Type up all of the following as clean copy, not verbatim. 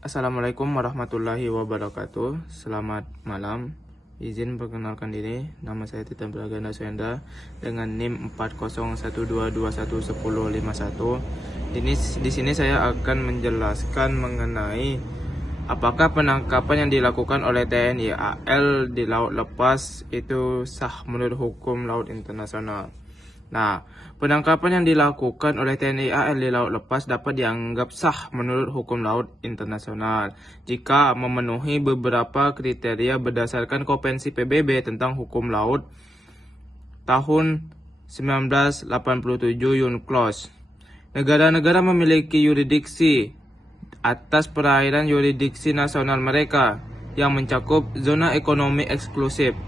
Assalamualaikum warahmatullahi wabarakatuh. Selamat malam. Izin perkenalkan diri. Nama saya Titan Braganda Suenda dengan NIM 4012121051. Di sini saya akan menjelaskan mengenai apakah penangkapan yang dilakukan oleh TNI AL di laut lepas itu sah menurut hukum laut internasional. Nah, penangkapan yang dilakukan oleh TNI AL di laut lepas dapat dianggap sah menurut hukum laut internasional jika memenuhi beberapa kriteria berdasarkan Konvensi PBB tentang hukum laut tahun 1987 UNCLOS. Negara-negara memiliki yurisdiksi atas perairan yurisdiksi nasional mereka yang mencakup zona ekonomi eksklusif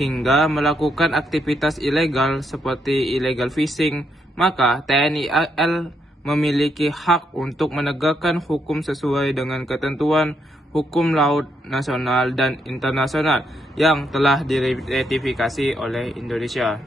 hingga melakukan aktivitas ilegal seperti illegal fishing, maka TNI AL memiliki hak untuk menegakkan hukum sesuai dengan ketentuan hukum laut nasional dan internasional yang telah diratifikasi oleh Indonesia.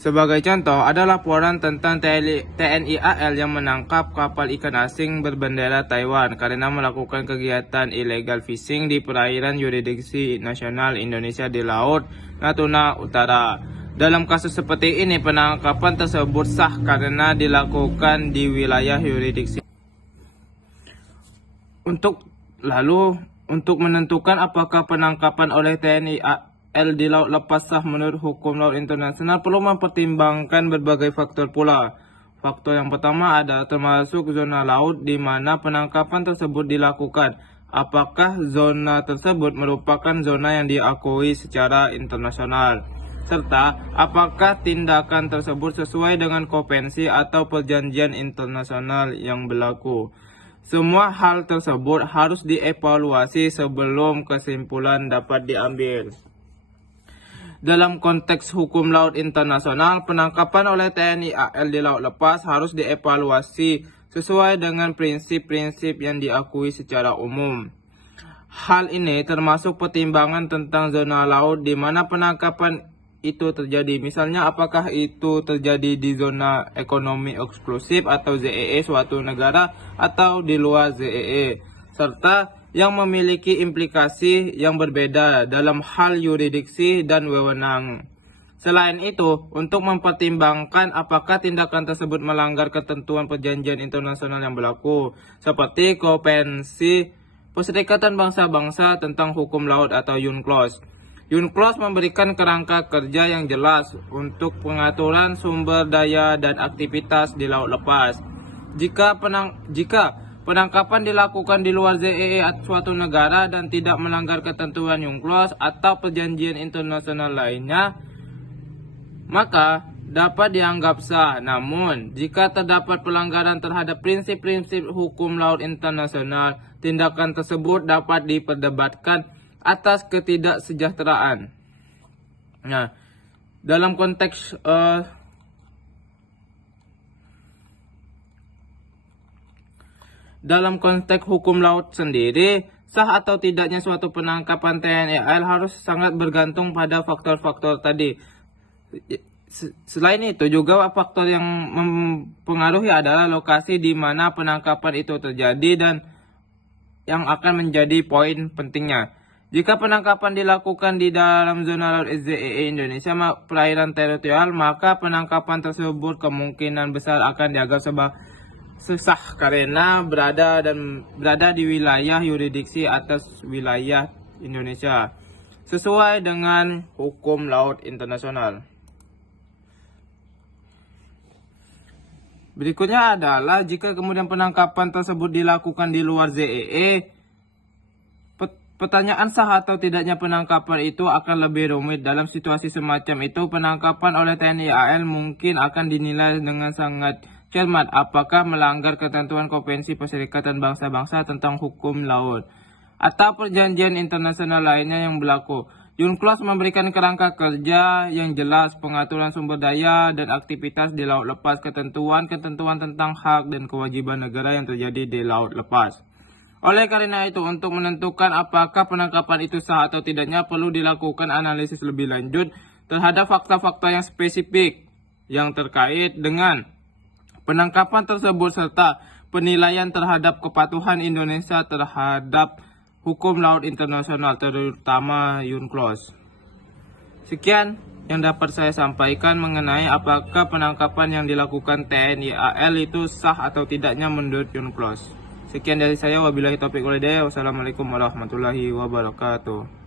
Sebagai contoh, ada laporan tentang TNI AL yang menangkap kapal ikan asing berbendera Taiwan karena melakukan kegiatan illegal fishing di perairan yurisdiksi nasional Indonesia di Laut Natuna Utara. Dalam kasus seperti ini, penangkapan tersebut sah karena dilakukan di wilayah yurisdiksi. Untuk menentukan apakah penangkapan oleh TNI AL di laut lepas sah menurut hukum laut internasional perlu mempertimbangkan berbagai faktor pula. Faktor yang pertama ada termasuk zona laut di mana penangkapan tersebut dilakukan. Apakah zona tersebut merupakan zona yang diakui secara internasional? Serta apakah tindakan tersebut sesuai dengan konvensi atau perjanjian internasional yang berlaku? Semua hal tersebut harus dievaluasi sebelum kesimpulan dapat diambil. Dalam konteks hukum laut internasional, penangkapan oleh TNI AL di laut lepas harus dievaluasi sesuai dengan prinsip-prinsip yang diakui secara umum. Hal ini termasuk pertimbangan tentang zona laut di mana penangkapan itu terjadi. Misalnya, apakah itu terjadi di zona ekonomi eksklusif atau ZEE suatu negara atau di luar ZEE, serta yang memiliki implikasi yang berbeda dalam hal yurisdiksi dan wewenang. Selain itu, untuk mempertimbangkan apakah tindakan tersebut melanggar ketentuan perjanjian internasional yang berlaku, seperti Konvensi Perserikatan Bangsa-Bangsa tentang Hukum Laut atau UNCLOS. UNCLOS memberikan kerangka kerja yang jelas untuk pengaturan sumber daya dan aktivitas di laut lepas. Jika penangkapan dilakukan di luar ZEE suatu negara dan tidak melanggar ketentuan UNCLOS atau perjanjian internasional lainnya, maka dapat dianggap sah. Namun, jika terdapat pelanggaran terhadap prinsip-prinsip hukum laut internasional, tindakan tersebut dapat diperdebatkan atas ketidaksejahteraan. Nah, dalam konteks hukum laut sendiri, sah atau tidaknya suatu penangkapan TNI AL harus sangat bergantung pada faktor-faktor tadi. Selain itu, juga faktor yang mempengaruhi adalah lokasi di mana penangkapan itu terjadi dan yang akan menjadi poin pentingnya. Jika penangkapan dilakukan di dalam zona laut ZEE Indonesia perairan teritorial, maka penangkapan tersebut kemungkinan besar akan dianggap sah karena berada di wilayah yurisdiksi atas wilayah Indonesia sesuai dengan hukum laut internasional. Berikutnya adalah jika kemudian penangkapan tersebut dilakukan di luar ZEE, pertanyaan sah atau tidaknya penangkapan itu akan lebih rumit. Dalam situasi semacam itu, penangkapan oleh TNI AL mungkin akan dinilai dengan sangat cermat apakah melanggar ketentuan Konvensi Perserikatan Bangsa-Bangsa tentang Hukum Laut atau perjanjian internasional lainnya yang berlaku. UNCLOS memberikan kerangka kerja yang jelas, pengaturan sumber daya dan aktivitas di laut lepas, ketentuan tentang hak dan kewajiban negara yang terjadi di laut lepas. Oleh karena itu, untuk menentukan apakah penangkapan itu sah atau tidaknya perlu dilakukan analisis lebih lanjut terhadap fakta-fakta yang spesifik yang terkait dengan Penangkapan tersebut serta penilaian terhadap kepatuhan Indonesia terhadap hukum laut internasional, terutama UNCLOS. Sekian yang dapat saya sampaikan mengenai apakah penangkapan yang dilakukan TNI AL itu sah atau tidaknya menurut UNCLOS. Sekian dari saya, wabillahi taufiq wal hidayah. Wassalamualaikum warahmatullahi wabarakatuh.